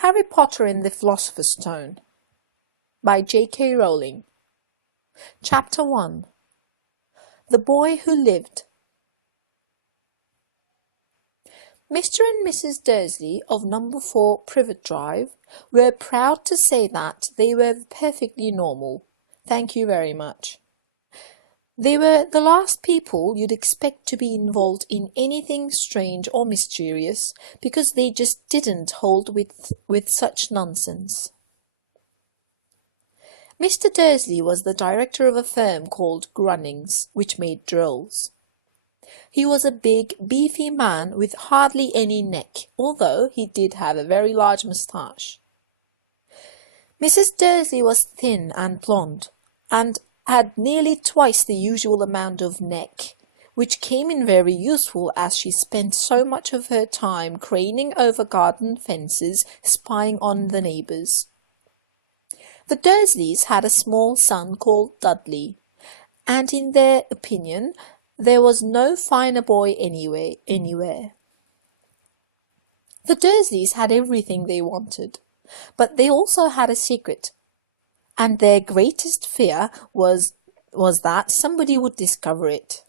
Harry Potter and the Philosopher's Stone by J.K. Rowling. Chapter 1. The Boy Who Lived. Mr. and Mrs. Dursley of number 4 Privet Drive were proud to say that they were perfectly normal. Thank you very much. They were the last people you'd expect to be involved in anything strange or mysterious, because they just didn't hold with such nonsense. Mr. Dursley was the director of a firm called Grunnings, which made drills. He was a big, beefy man with hardly any neck, although he did have a very large moustache. Mrs. Dursley was thin and blonde, and had nearly twice the usual amount of neck, which came in very useful as she spent so much of her time craning over garden fences, spying on the neighbours. The Dursleys had a small son called Dudley, and in their opinion there was no finer boy anywhere. The Dursleys had everything they wanted, but they also had a secret, and their greatest fear was that somebody would discover it.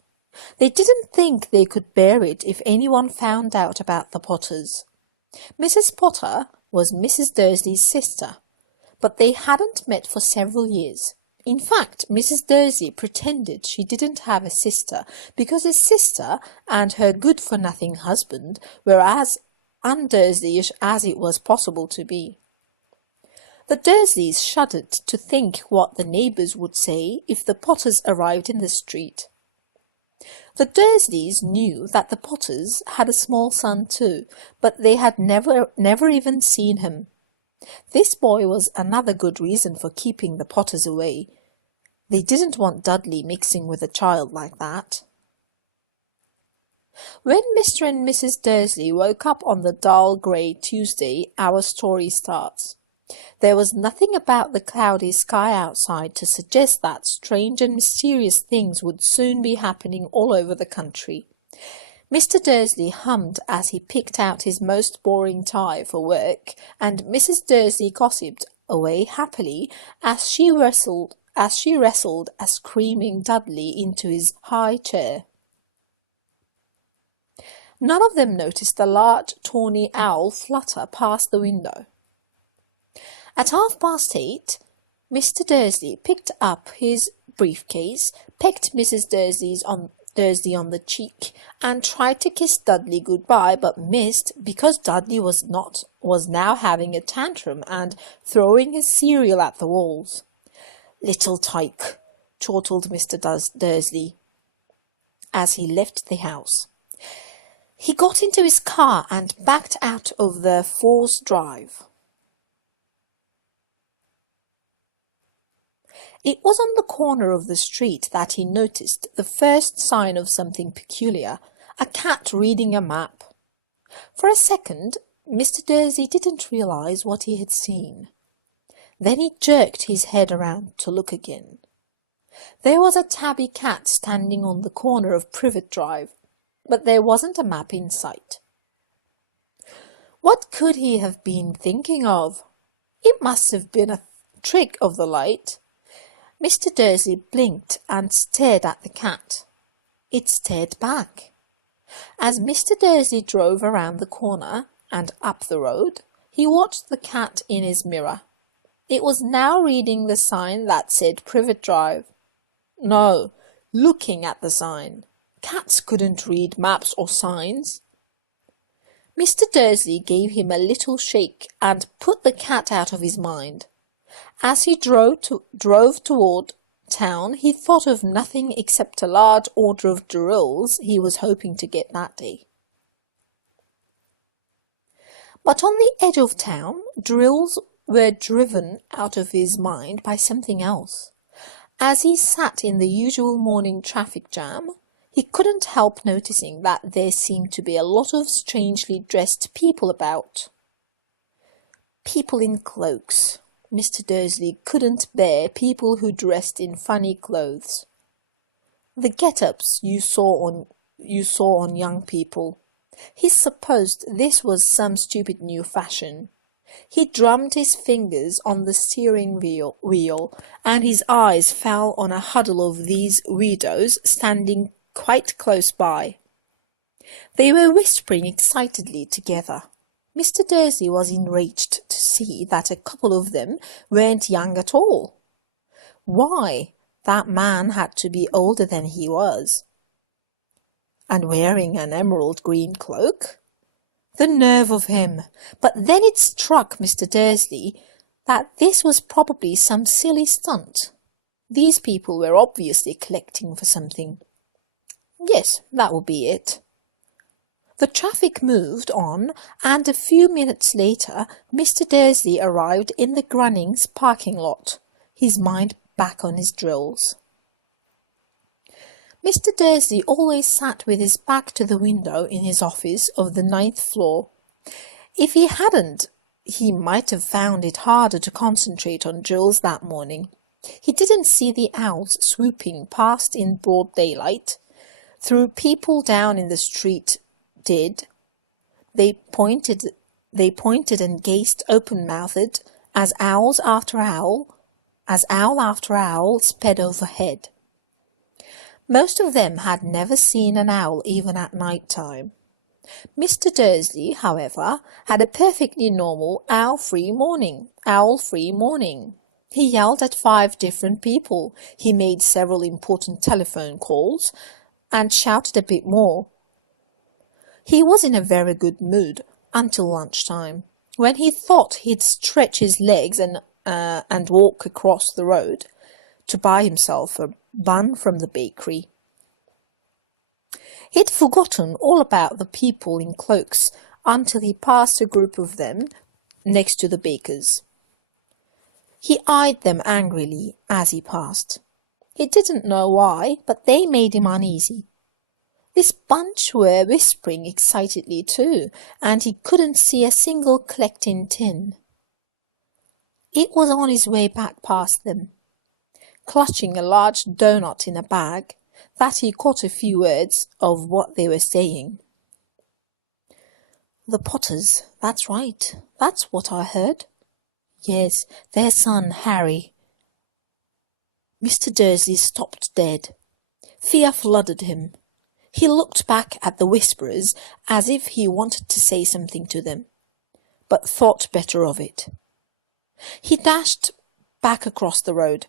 They didn't think they could bear it if anyone found out about the Potters. Mrs. Potter was Mrs. Dursley's sister, but they hadn't met for several years. In fact, Mrs. Dursley pretended she didn't have a sister because his sister and her good-for-nothing husband were as un-Dursleyish as it was possible to be. The Dursleys shuddered to think what the neighbours would say if the Potters arrived in the street. The Dursleys knew that the Potters had a small son too, but they had never even seen him. This boy was another good reason for keeping the Potters away. They didn't want Dudley mixing with a child like that. When Mr. and Mrs. Dursley woke up on the dull grey Tuesday, our story starts. There was nothing about the cloudy sky outside to suggest that strange and mysterious things would soon be happening all over the country. Mr. Dursley hummed as he picked out his most boring tie for work, and Mrs. Dursley gossiped away happily as she wrestled a screaming Dudley into his high chair. None of them noticed a large tawny owl flutter past the window. At 8:30, Mr. Dursley picked up his briefcase, pecked Mrs. Dursley on the cheek, and tried to kiss Dudley goodbye, but missed because Dudley was now having a tantrum and throwing his cereal at the walls. "Little tyke," chortled Mr. Dursley as he left the house. He got into his car and backed out of the Force Drive. It was on the corner of the street that he noticed the first sign of something peculiar, a cat reading a map. For a second, Mr. Dursley didn't realize what he had seen. Then he jerked his head around to look again. There was a tabby cat standing on the corner of Privet Drive, but there wasn't a map in sight. What could he have been thinking of? It must have been a trick of the light. Mr. Dursley blinked and stared at the cat. It stared back. As Mr. Dursley drove around the corner and up the road, he watched the cat in his mirror. It was now reading the sign that said Privet Drive. No, looking at the sign. Cats couldn't read maps or signs. Mr. Dursley gave him a little shake and put the cat out of his mind. As he drove toward town, he thought of nothing except a large order of drills he was hoping to get that day. But on the edge of town, drills were driven out of his mind by something else. As he sat in the usual morning traffic jam, he couldn't help noticing that there seemed to be a lot of strangely dressed people about. People in cloaks. Mr. Dursley couldn't bear people who dressed in funny clothes. The get-ups you saw on young people. He supposed this was some stupid new fashion. He drummed his fingers on the steering wheel, and his eyes fell on a huddle of these widows standing quite close by. They were whispering excitedly together. Mr. Dursley was enraged to see that a couple of them weren't young at all. Why, that man had to be older than he was. And wearing an emerald green cloak? The nerve of him! But then it struck Mr. Dursley that this was probably some silly stunt. These people were obviously collecting for something. Yes, that would be it. The traffic moved on, and a few minutes later Mr. Dursley arrived in the Grunnings' parking lot, his mind back on his drills. Mr. Dursley always sat with his back to the window in his office of the 9th floor. If he hadn't, he might have found it harder to concentrate on drills that morning. He didn't see the owls swooping past in broad daylight. Through people down in the street did. They pointed and gazed open-mouthed as owl after owl sped overhead. Most of them had never seen an owl even at night time. Mr. Dursley, however, had a perfectly normal owl-free morning. He yelled at 5 different people. He made several important telephone calls and shouted a bit more. He was in a very good mood until lunchtime, when he thought he'd stretch his legs and walk across the road to buy himself a bun from the bakery. He'd forgotten all about the people in cloaks until he passed a group of them next to the baker's. He eyed them angrily as he passed. He didn't know why, but they made him uneasy. This bunch were whispering excitedly too, and he couldn't see a single collecting tin. It was on his way back past them, clutching a large doughnut in a bag, that he caught a few words of what they were saying. The Potters, that's right, that's what I heard. Yes, their son, Harry. Mr. Dursley stopped dead. Fear flooded him. He looked back at the whisperers as if he wanted to say something to them, but thought better of it. He dashed back across the road,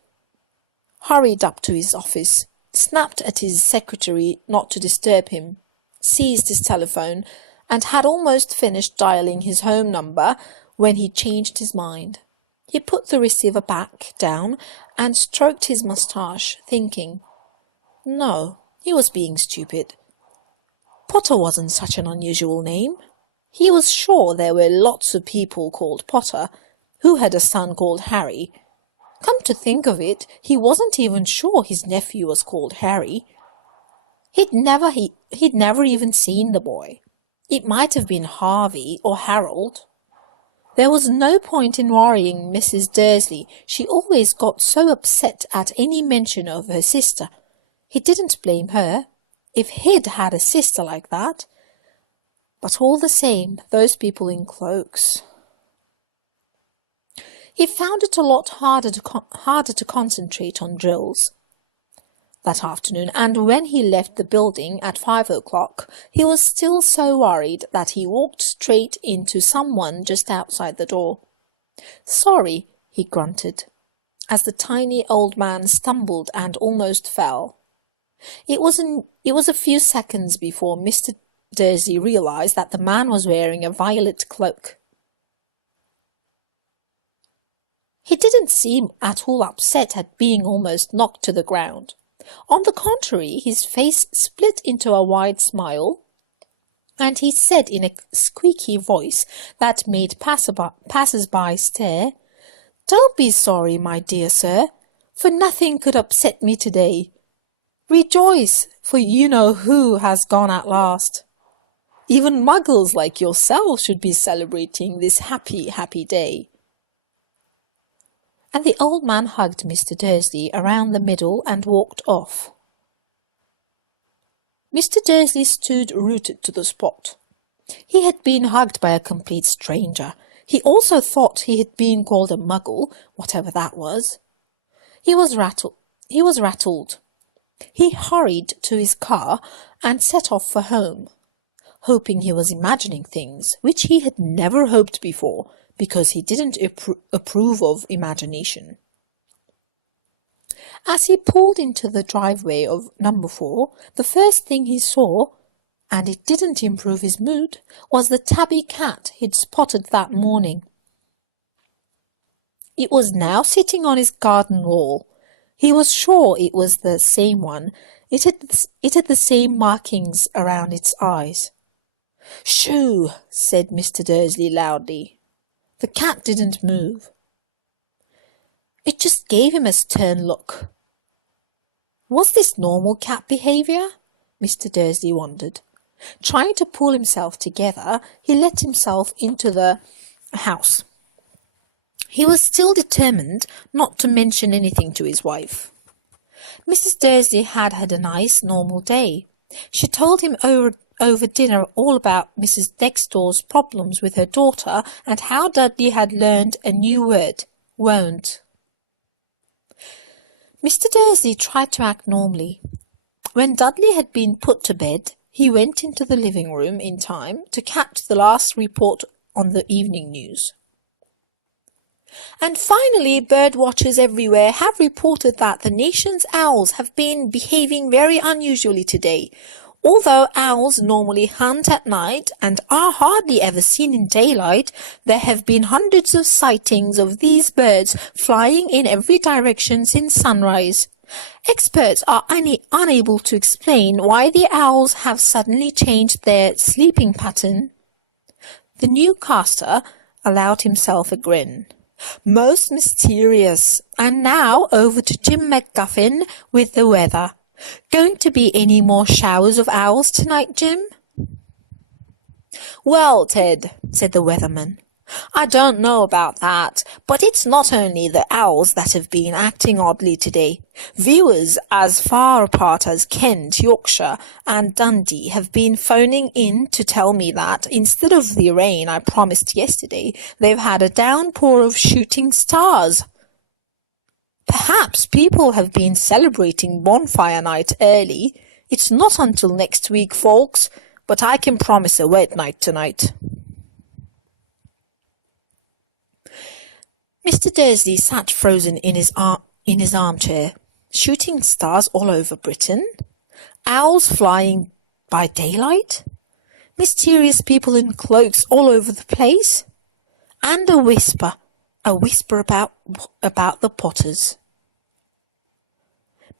hurried up to his office, snapped at his secretary not to disturb him, seized his telephone, and had almost finished dialing his home number when he changed his mind. He put the receiver back down and stroked his moustache, thinking, no, he was being stupid. Potter wasn't such an unusual name. He was sure there were lots of people called Potter who had a son called Harry. Come to think of it, he wasn't even sure his nephew was called Harry. He'd never even seen the boy. It might have been Harvey or Harold. There was no point in worrying Mrs. Dursley. She always got so upset at any mention of her sister. He didn't blame her, if he'd had a sister like that. But all the same, those people in cloaks. He found it a lot harder to concentrate on drills that afternoon, and when he left the building at 5 o'clock, he was still so worried that he walked straight into someone just outside the door. Sorry, he grunted, as the tiny old man stumbled and almost fell. It was a few seconds before Mr. Dursley realized that the man was wearing a violet cloak. He didn't seem at all upset at being almost knocked to the ground. On the contrary, his face split into a wide smile, and he said in a squeaky voice that made passers-by stare, "Don't be sorry, my dear sir, for nothing could upset me today. Rejoice, for you know who has gone at last. Even muggles like yourself should be celebrating this happy, happy day." And the old man hugged Mr. Dursley around the middle and walked off. Mr. Dursley stood rooted to the spot. He had been hugged by a complete stranger. He also thought he had been called a muggle, whatever that was. He was rattled. He hurried to his car and set off for home, hoping he was imagining things which he had never hoped before, because he didn't approve of imagination. As he pulled into the driveway of number 4, the first thing he saw, and it didn't improve his mood, was the tabby cat he'd spotted that morning. It was now sitting on his garden wall. He was sure it was the same one. It had the same markings around its eyes. "Shoo!" said Mr. Dursley loudly. The cat didn't move. It just gave him a stern look. Was this normal cat behaviour? Mr. Dursley wondered. Trying to pull himself together, he let himself into the house. He was still determined not to mention anything to his wife. Mrs. Dursley had had a nice, normal day. She told him over dinner all about Mrs. Dexter's problems with her daughter and how Dudley had learned a new word, won't. Mr. Dursley tried to act normally. When Dudley had been put to bed, he went into the living room in time to catch the last report on the evening news. And finally, bird watchers everywhere have reported that the nation's owls have been behaving very unusually today. Although owls normally hunt at night and are hardly ever seen in daylight, there have been hundreds of sightings of these birds flying in every direction since sunrise. Experts are unable to explain why the owls have suddenly changed their sleeping pattern. The newscaster allowed himself a grin. Most mysterious. And now over to Jim McGuffin with the weather. Going to be any more showers of owls tonight, Jim? Well, Ted, said the weatherman, I don't know about that, but it's not only the owls that have been acting oddly today. Viewers as far apart as Kent, Yorkshire and Dundee have been phoning in to tell me that instead of the rain I promised yesterday, they've had a downpour of shooting stars. Perhaps people have been celebrating bonfire night early. It's not until next week, folks, but I can promise a wet night tonight. Mr. Dursley sat frozen in his armchair. Shooting stars all over Britain? Owls flying by daylight? Mysterious people in cloaks all over the place? And a whisper about the Potters.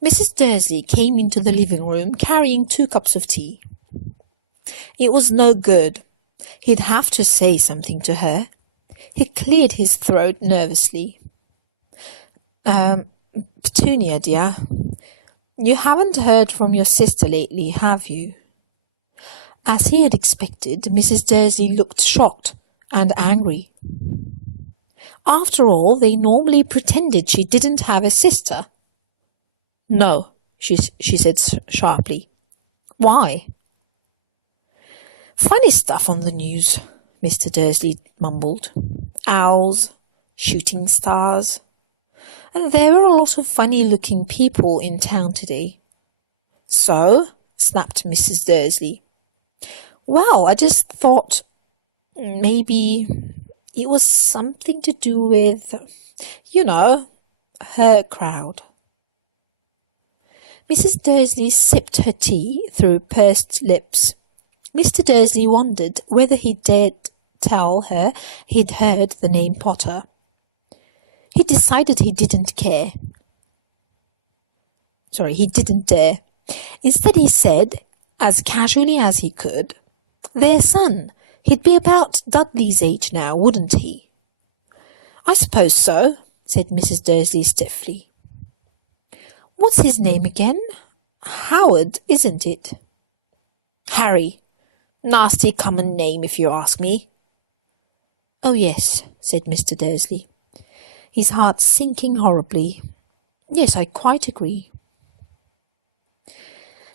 Mrs. Dursley came into the living room carrying 2 cups of tea. It was no good. He'd have to say something to her. He cleared his throat nervously. Petunia, dear, you haven't heard from your sister lately, have you? As he had expected, Mrs. Dursley looked shocked and angry. After all, they normally pretended she didn't have a sister. No, she said sharply. Why? Funny stuff on the news, Mr. Dursley mumbled. Owls, shooting stars. And there were a lot of funny-looking people in town today. So? Snapped Mrs. Dursley. Well, I just thought maybe it was something to do with, her crowd. Mrs. Dursley sipped her tea through pursed lips. Mr. Dursley wondered whether he dared tell her he'd heard the name Potter. He decided he didn't care. He didn't dare. Instead he said, as casually as he could, their son. He'd be about Dudley's age now, wouldn't he? I suppose so, said Mrs. Dursley stiffly. What's his name again? Howard, isn't it? Harry. Nasty common name, if you ask me. Oh, yes, said Mr. Dursley, his heart sinking horribly. Yes, I quite agree.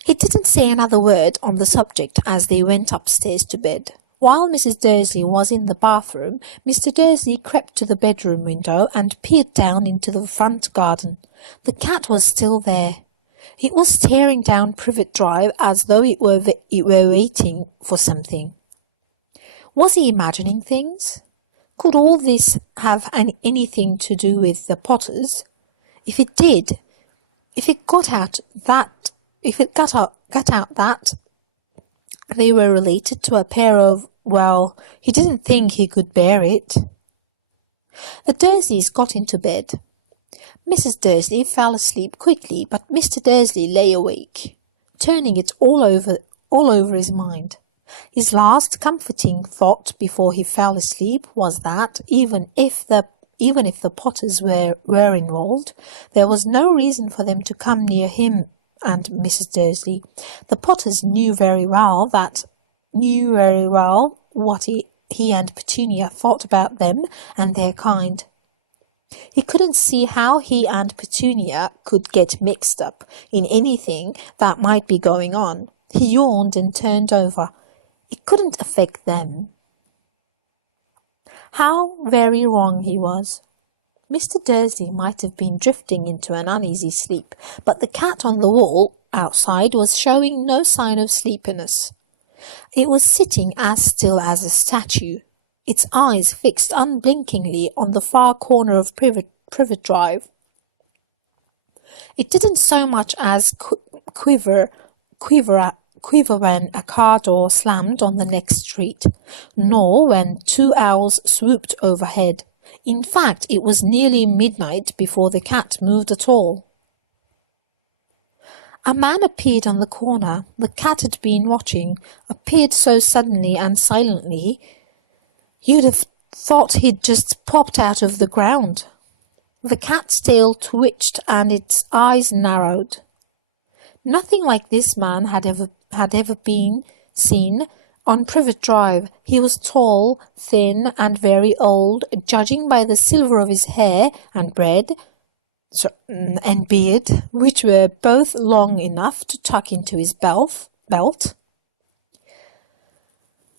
He didn't say another word on the subject as they went upstairs to bed, While Mrs. Dursley was in the bathroom, Mr. Dursley crept to the bedroom window and peered down into the front garden. The cat was still there. It was staring down Privet Drive as though it were waiting for something. Was he imagining things? Could all this have anything to do with the Potters? If it did, if it got out that they were related to a pair of, well, he didn't think he could bear it. The Dursleys got into bed. Mrs. Dursley fell asleep quickly, but Mr. Dursley lay awake, turning it all over his mind. His last comforting thought before he fell asleep was that even if the Potters were involved, there was no reason for them to come near him and Mrs. Dursley. The Potters knew very well what he and Petunia thought about them and their kind. He couldn't see how he and Petunia could get mixed up in anything that might be going on. He yawned and turned over. It couldn't affect them. How very wrong he was. Mr. Dursley might have been drifting into an uneasy sleep, but the cat on the wall outside was showing no sign of sleepiness. It was sitting as still as a statue, its eyes fixed unblinkingly on the far corner of Privet Drive. It didn't so much as quiver when a car door slammed on the next street, nor when two owls swooped overhead. In fact, it was nearly midnight before the cat moved at all. A man appeared on the corner. The cat had been watching, appeared so suddenly and silently, you'd have thought he'd just popped out of the ground. The cat's tail twitched and its eyes narrowed. Nothing like this man had ever been seen on Privet Drive. He was tall, thin, and very old, judging by the silver of his hair and beard, which were both long enough to tuck into his belt.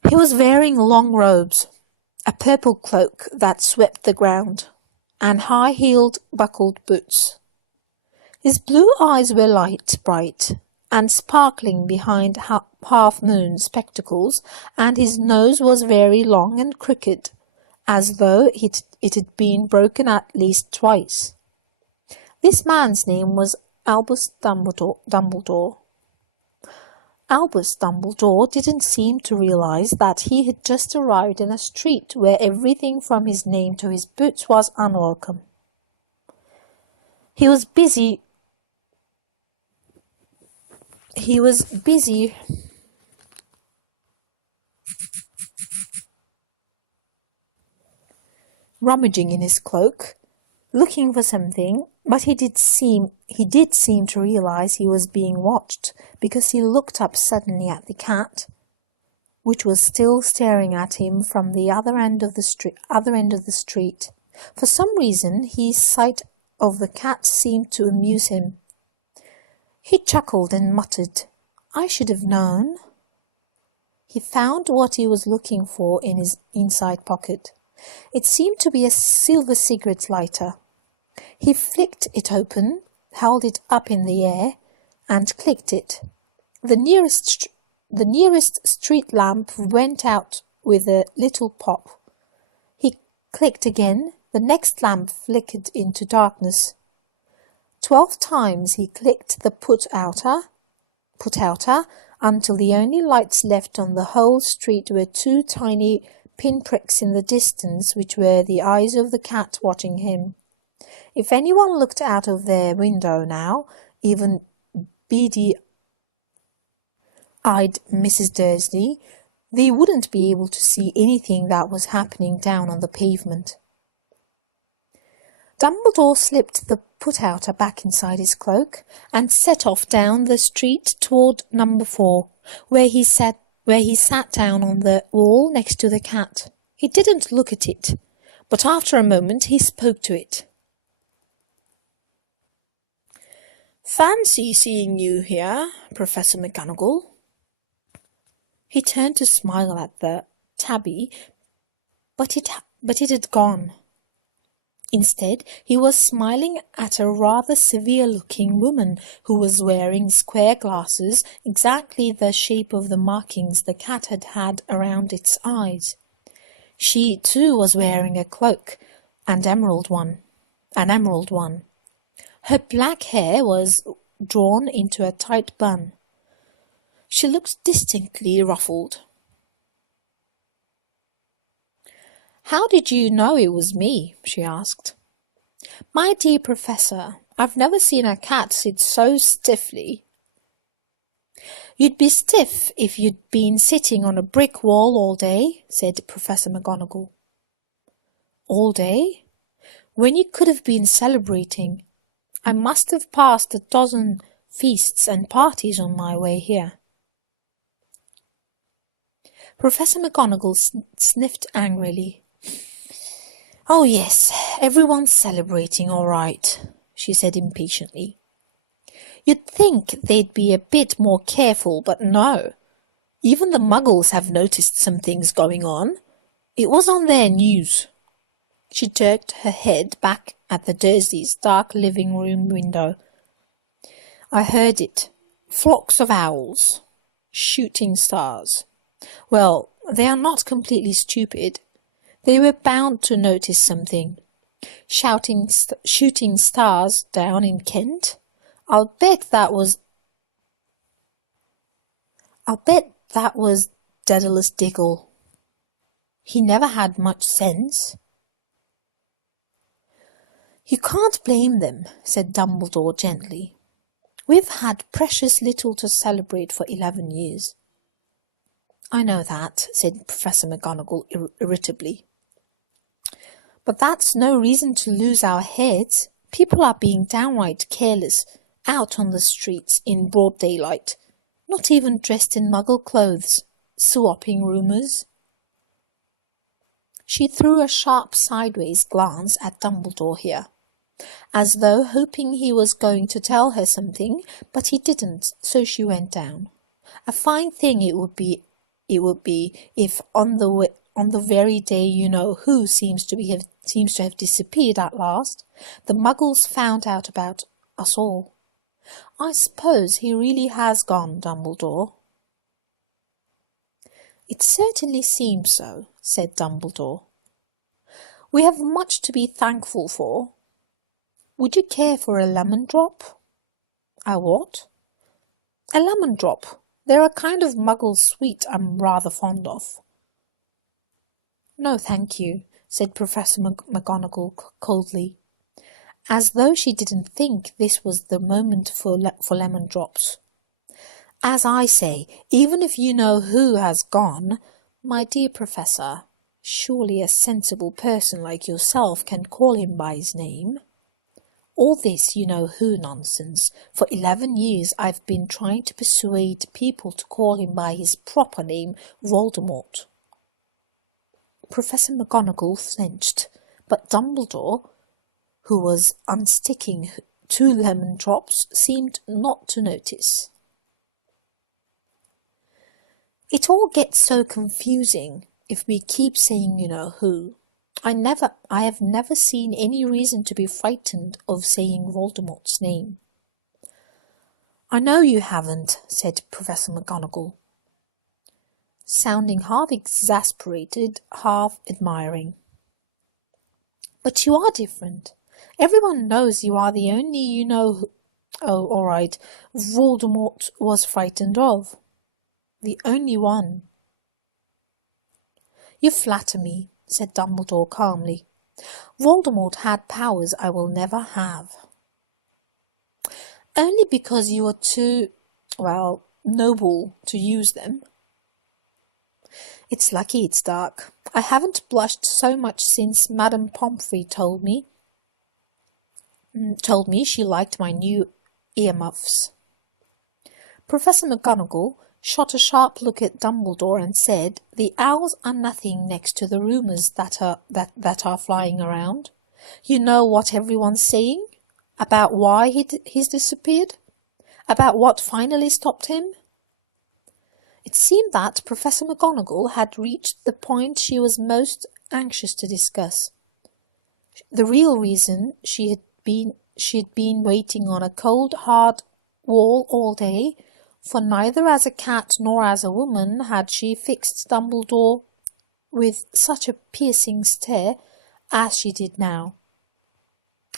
He was wearing long robes, a purple cloak that swept the ground, and high-heeled buckled boots. His blue eyes were bright, and sparkling behind half-moon spectacles, and his nose was very long and crooked, as though it had been broken at least twice. This man's name was Albus Dumbledore. Albus Dumbledore didn't seem to realize that he had just arrived in a street where everything from his name to his boots was unwelcome. He was busy rummaging in his cloak, looking for something, but he did seem to realize he was being watched, because he looked up suddenly at the cat, which was still staring at him from the other end of the street. For some reason, his sight of the cat seemed to amuse him. He chuckled and muttered, "I should have known." He found what he was looking for in his inside pocket. It seemed to be a silver cigarette lighter. He flicked it open, held it up in the air, and clicked it. The nearest street lamp went out with a little pop. He clicked again. The next lamp flickered into darkness. 12 times he clicked the put-outer, until the only lights left on the whole street were 2 tiny pinpricks in the distance, which were the eyes of the cat watching him. If anyone looked out of their window now, even beady-eyed Mrs. Dursley, they wouldn't be able to see anything that was happening down on the pavement. Dumbledore slipped the put-outer back inside his cloak and set off down the street toward number 4, where he sat down on the wall next to the cat. He didn't look at it, but after a moment he spoke to it. "Fancy seeing you here, Professor McGonagall." He turned to smile at the tabby, but it had gone. Instead, he was smiling at a rather severe-looking woman who was wearing square glasses, exactly the shape of the markings the cat had had around its eyes. She, too, was wearing a cloak, an emerald one. Her black hair was drawn into a tight bun. She looked distinctly ruffled. "How did you know it was me?" she asked. "My dear Professor, I've never seen a cat sit so stiffly." "You'd be stiff if you'd been sitting on a brick wall all day," said Professor McGonagall. "All day? When you could have been celebrating. I must have passed a dozen feasts and parties on my way here." Professor McGonagall sniffed angrily. "Oh yes, everyone's celebrating all right," she said impatiently. "You'd think they'd be a bit more careful, but no. Even the Muggles have noticed some things going on. It was on their news." She jerked her head back at the Dursleys' dark living room window. "I heard it. Flocks of owls. Shooting stars. Well, they are not completely stupid. They were bound to notice something. Shooting stars down in Kent? I'll bet that was Daedalus Diggle. He never had much sense." "You can't blame them," said Dumbledore gently. "We've had precious little to celebrate for 11 years. "I know that," said Professor McGonagall irritably. "But that's no reason to lose our heads. People are being downright careless, out on the streets in broad daylight, not even dressed in Muggle clothes, swapping rumours." She threw a sharp sideways glance at Dumbledore here, as though hoping he was going to tell her something, but he didn't, so she went down. A fine thing it would be if on the very day you-know-who seems to have disappeared at last, the Muggles found out about us all. I suppose he really has gone, Dumbledore." "It certainly seems so," said Dumbledore. "We have much to be thankful for. Would you care for a lemon drop?" "A what?" "A lemon drop. They're a kind of Muggle sweet I'm rather fond of." "No, thank you," said Professor McGonagall coldly, as though she didn't think this was the moment for lemon drops. "As I say, even if you know who has gone, my dear Professor, surely a sensible person like yourself can call him by his name. All this you-know-who nonsense. For 11 years I've been trying to persuade people to call him by his proper name, Voldemort." Professor McGonagall flinched, but Dumbledore, who was unsticking 2 lemon drops, seemed not to notice. "It all gets so confusing if we keep saying you-know-who. I have never seen any reason to be frightened of saying Voldemort's name." "I know you haven't," said Professor McGonagall, sounding half exasperated, half admiring. "But you are different. Everyone knows you are the only you-know-who all right, Voldemort was frightened of. The only one." "You flatter me," said Dumbledore calmly. "Voldemort had powers I will never have." "Only because you are too, noble to use them." "It's lucky it's dark. I haven't blushed so much since Madame Pomfrey told me she liked my new earmuffs." Professor McGonagall shot a sharp look at Dumbledore and said, "The owls are nothing next to the rumours that are flying around. You know what everyone's saying? About why he's disappeared? About what finally stopped him?" It seemed that Professor McGonagall had reached the point she was most anxious to discuss. The real reason she'd been waiting on a cold, hard wall all day, for neither as a cat nor as a woman had she fixed Dumbledore with such a piercing stare as she did now.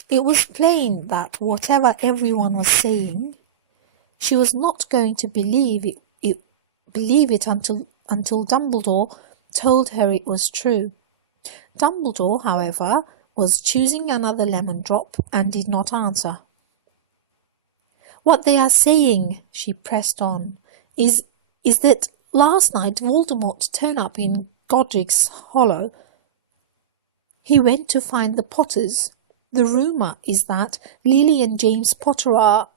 It was plain that whatever everyone was saying, she was not going to believe it until Dumbledore told her it was true. Dumbledore, however, was choosing another lemon drop and did not answer. "What they are saying," she pressed on, is that last night Voldemort turned up in Godric's Hollow. He went to find the Potters. The rumour is that Lily and James Potter are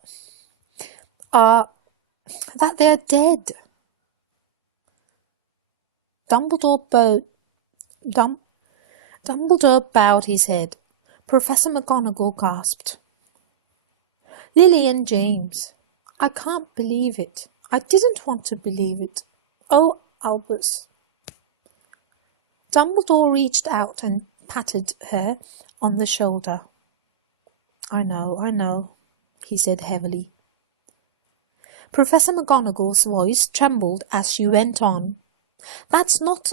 that they are dead." Dumbledore bowed his head. Professor McGonagall gasped. "Lily and James. I can't believe it. I didn't want to believe it. Oh, Albus." Dumbledore reached out and patted her on the shoulder. I know, he said heavily. Professor McGonagall's voice trembled as she went on. That's not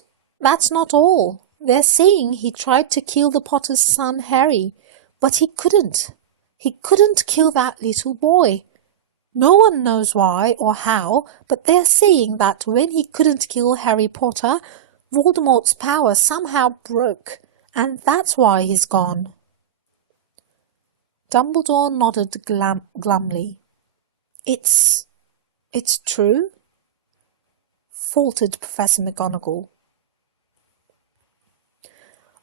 all. They're saying he tried to kill the Potter's son Harry, but he couldn't. He couldn't kill that little boy. No one knows why or how, but they're saying that when he couldn't kill Harry Potter, Voldemort's power somehow broke, and that's why he's gone. Dumbledore nodded glumly. It's true? Faltered Professor McGonagall.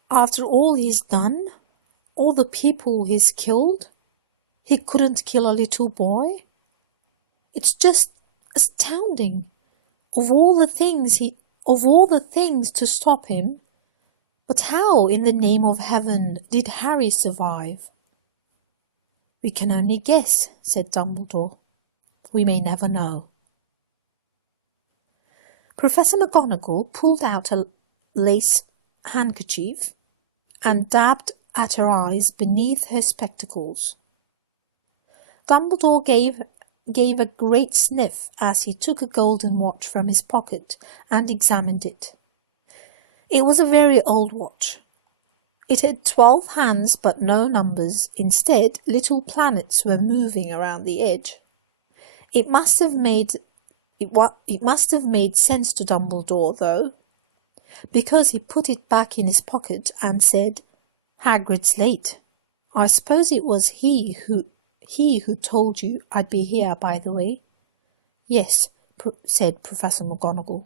After all he's done, all the people he's killed, he couldn't kill a little boy? It's just astounding. Of all the things to stop him, but how in the name of heaven did Harry survive? We can only guess, said Dumbledore. We may never know. Professor McGonagall pulled out a lace handkerchief and dabbed at her eyes beneath her spectacles. Dumbledore gave a great sniff as he took a golden watch from his pocket and examined it. It was a very old watch. It had 12 hands but no numbers. Instead, little planets were moving around the edge. It must have made sense to Dumbledore, though, because he put it back in his pocket and said, Hagrid's late. I suppose it was he who told you I'd be here, by the way. Yes, said Professor McGonagall.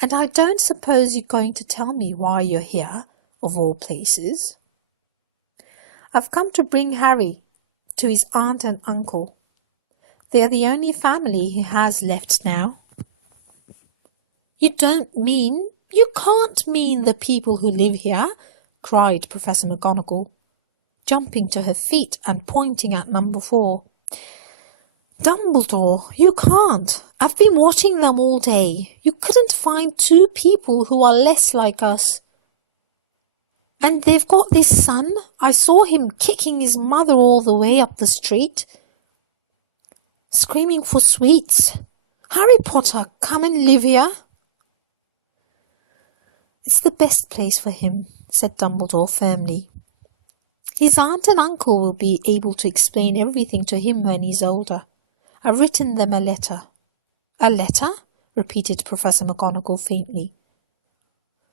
And I don't suppose you're going to tell me why you're here, of all places. I've come to bring Harry to his aunt and uncle. They're the only family he has left now. You can't mean the people who live here, cried Professor McGonagall, jumping to her feet and pointing at number 4. Dumbledore, you can't. I've been watching them all day. You couldn't find 2 people who are less like us. And they've got this son. I saw him kicking his mother all the way up the street, screaming for sweets. Harry Potter, come and live here. It's the best place for him, said Dumbledore firmly. His aunt and uncle will be able to explain everything to him when he's older. I've written them a letter. A letter? Repeated Professor McGonagall faintly,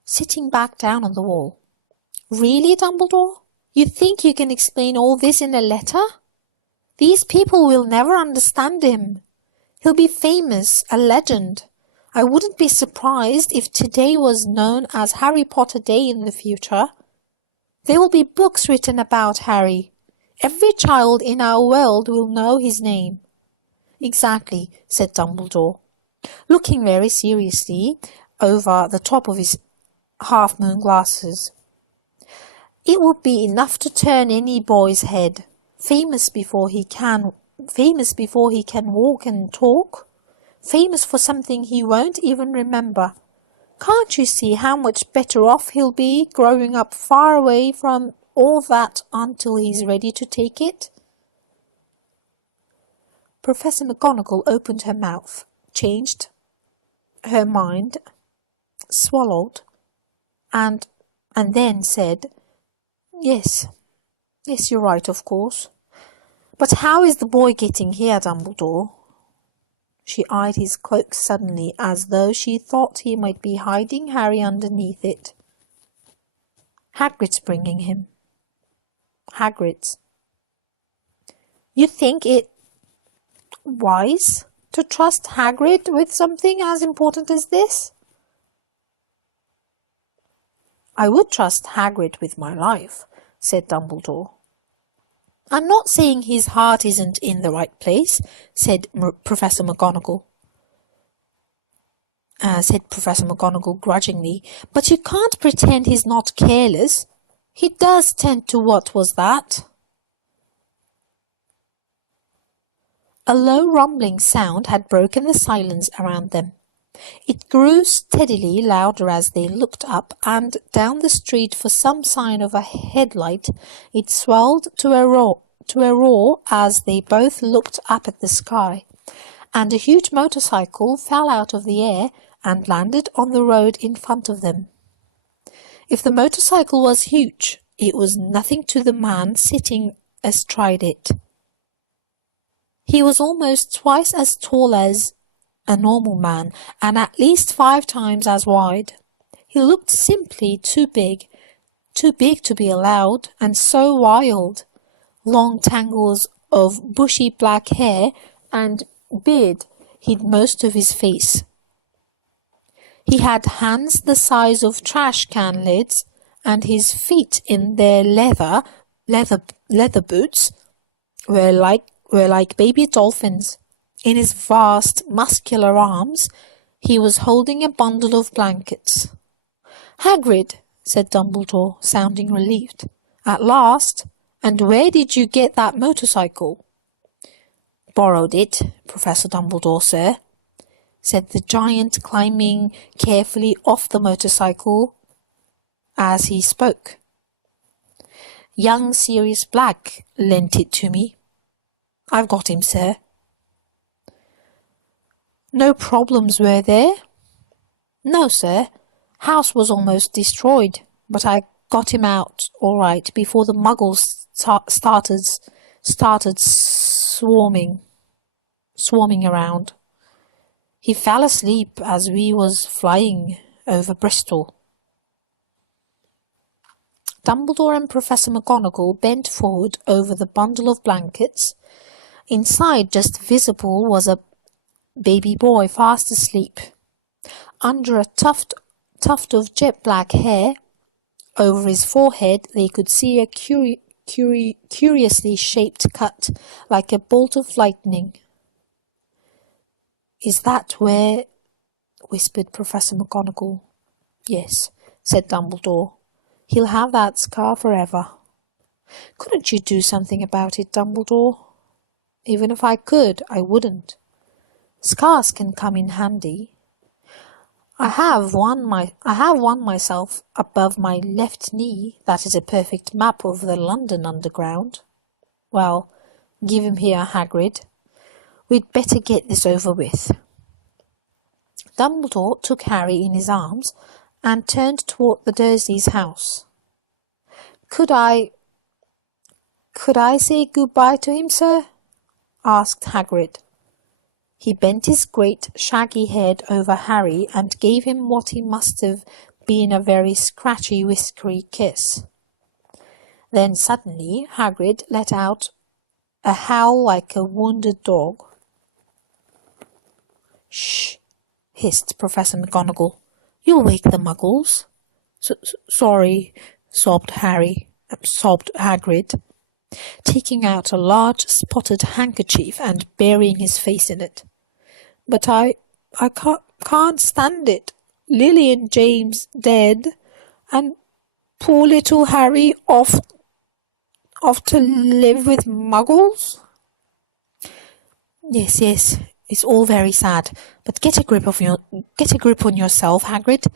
sitting back down on the wall. Really, Dumbledore? You think you can explain all this in a letter? These people will never understand him. He'll be famous, a legend. I wouldn't be surprised if today was known as Harry Potter Day in the future. There will be books written about Harry. Every child in our world will know his name. Exactly, said Dumbledore, looking very seriously over the top of his half-moon glasses. It would be enough to turn any boy's head, famous before he can famous before he can walk and talk. Famous for something he won't even remember. Can't you see how much better off he'll be growing up far away from all that until he's ready to take it?" Professor McGonagall opened her mouth, changed her mind, swallowed, and then said, Yes, you're right, of course. But how is the boy getting here, Dumbledore?" She eyed his cloak suddenly, as though she thought he might be hiding Harry underneath it. "Hagrid's bringing him." "Hagrid's." "You think it wise to trust Hagrid with something as important as this?" "I would trust Hagrid with my life," said Dumbledore. "I'm not saying his heart isn't in the right place," said Professor McGonagall. Grudgingly, "but you can't pretend he's not careless. He does tend to what was that?" A low rumbling sound had broken the silence around them. It grew steadily louder as they looked up and down the street for some sign of a headlight. It swelled to a roar as they both looked up at the sky, and a huge motorcycle fell out of the air and landed on the road in front of them. If the motorcycle was huge, it was nothing to the man sitting astride it. He was almost twice as tall as a normal man, and at least 5 times as wide. He looked simply too big to be allowed, and so wild. Long tangles of bushy black hair and beard hid most of his face. He had hands the size of trash can lids, and his feet in their leather boots were like baby dolphins. In his vast, muscular arms, he was holding a bundle of blankets. "Hagrid," said Dumbledore, sounding relieved. "At last. And where did you get that motorcycle?" "Borrowed it, Professor Dumbledore, sir," said the giant, climbing carefully off the motorcycle as he spoke. "Young Sirius Black lent it to me. I've got him, sir." "No problems, were there?" "No, sir. House was almost destroyed, but I got him out all right before the Muggles started swarming around. He fell asleep as we was flying over Bristol." Dumbledore and Professor McGonagall bent forward over the bundle of blankets. Inside, just visible, was a baby boy fast asleep. Under a tuft of jet black hair over his forehead, they could see a curiously shaped cut, like a bolt of lightning. "Is that where—" whispered Professor McGonagall. "Yes," said Dumbledore. "He'll have that scar forever." "Couldn't you do something about it, Dumbledore?" "Even if I could, I wouldn't. Scars can come in handy. I have one myself above my left knee that is a perfect map of the London Underground. Well, give him here, Hagrid. We'd better get this over with." Dumbledore took Harry in his arms and turned toward the Dursleys' house. Could I say goodbye to him, sir?" asked Hagrid. He bent his great shaggy head over Harry and gave him what he must have been a very scratchy, whiskery kiss. Then suddenly Hagrid let out a howl like a wounded dog. "Shh!" hissed Professor McGonagall. "You'll wake the Muggles." Sorry," sobbed Hagrid, taking out a large spotted handkerchief and burying his face in it. "But I can't stand it. Lily and James dead, and poor little Harry off to live with Muggles." Yes, yes, it's all very sad, but get a grip on yourself, Hagrid,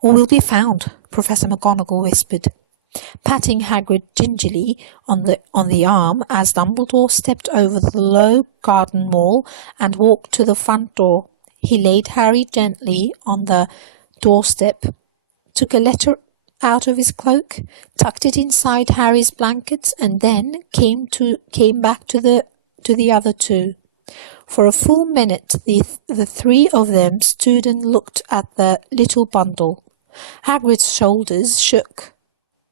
or we'll be found, Professor McGonagall whispered, patting Hagrid gingerly on the arm as Dumbledore stepped over the low garden wall and walked to the front door. He laid Harry gently on the doorstep, took a letter out of his cloak, tucked it inside Harry's blankets, and then came back to the other two. For a full minute the three of them stood and looked at the little bundle. Hagrid's shoulders shook.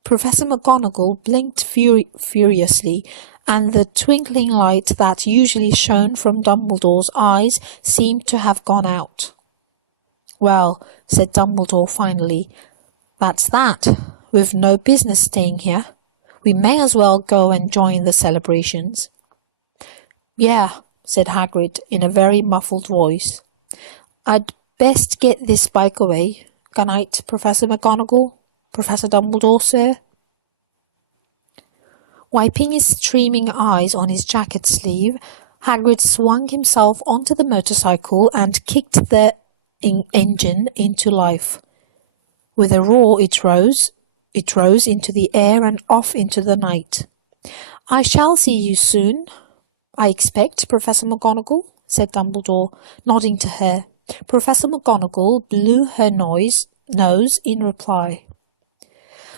Professor McGonagall blinked furiously, and the twinkling light that usually shone from Dumbledore's eyes seemed to have gone out. "Well," said Dumbledore finally, "that's that. We've no business staying here. We may as well go and join the celebrations." "Yeah," said Hagrid in a very muffled voice. "I'd best get this bike away. Good night, Professor McGonagall. Professor Dumbledore, sir." Wiping his streaming eyes on his jacket sleeve, Hagrid swung himself onto the motorcycle and kicked the engine into life. With a roar it rose into the air and off into the night. "I shall see you soon, I expect, Professor McGonagall," said Dumbledore, nodding to her. Professor McGonagall blew her nose in reply.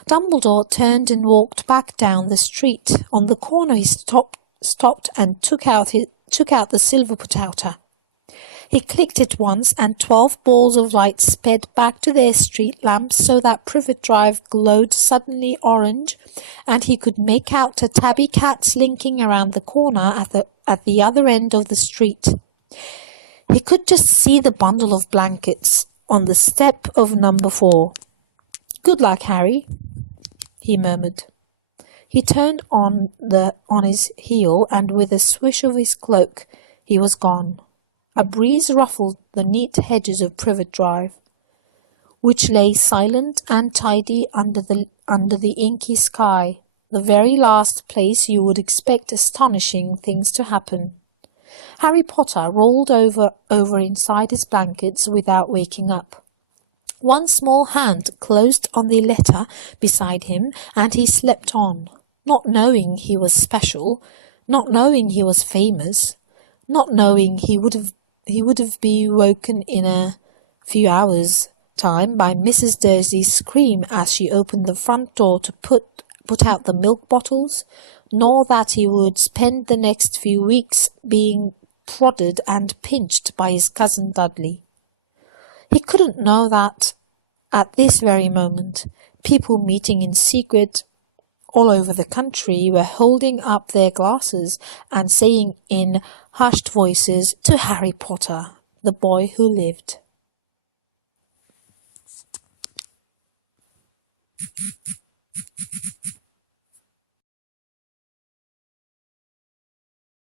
Dumbledore turned and walked back down the street. On the corner he stopped and took out the silver put-outer. He clicked it once, and 12 balls of light sped back to their street lamps so that Privet Drive glowed suddenly orange, and he could make out a tabby cat slinking around the corner at the other end of the street. He could just see the bundle of blankets on the step of number 4. "Good luck, Harry," he murmured. He turned on his heel, and with a swish of his cloak he was gone. A breeze ruffled the neat hedges of Privet Drive, which lay silent and tidy under the inky sky, the very last place you would expect astonishing things to happen. Harry Potter rolled over inside his blankets without waking up. One small hand closed on the letter beside him, and he slept on, not knowing he was special, not knowing he was famous, not knowing he would have been woken in a few hours' time by Mrs. Dursley's scream as she opened the front door to put out the milk bottles, nor that he would spend the next few weeks being prodded and pinched by his cousin Dudley. He couldn't know that at this very moment people meeting in secret all over the country were holding up their glasses and saying in hushed voices, "To Harry Potter, the boy who lived."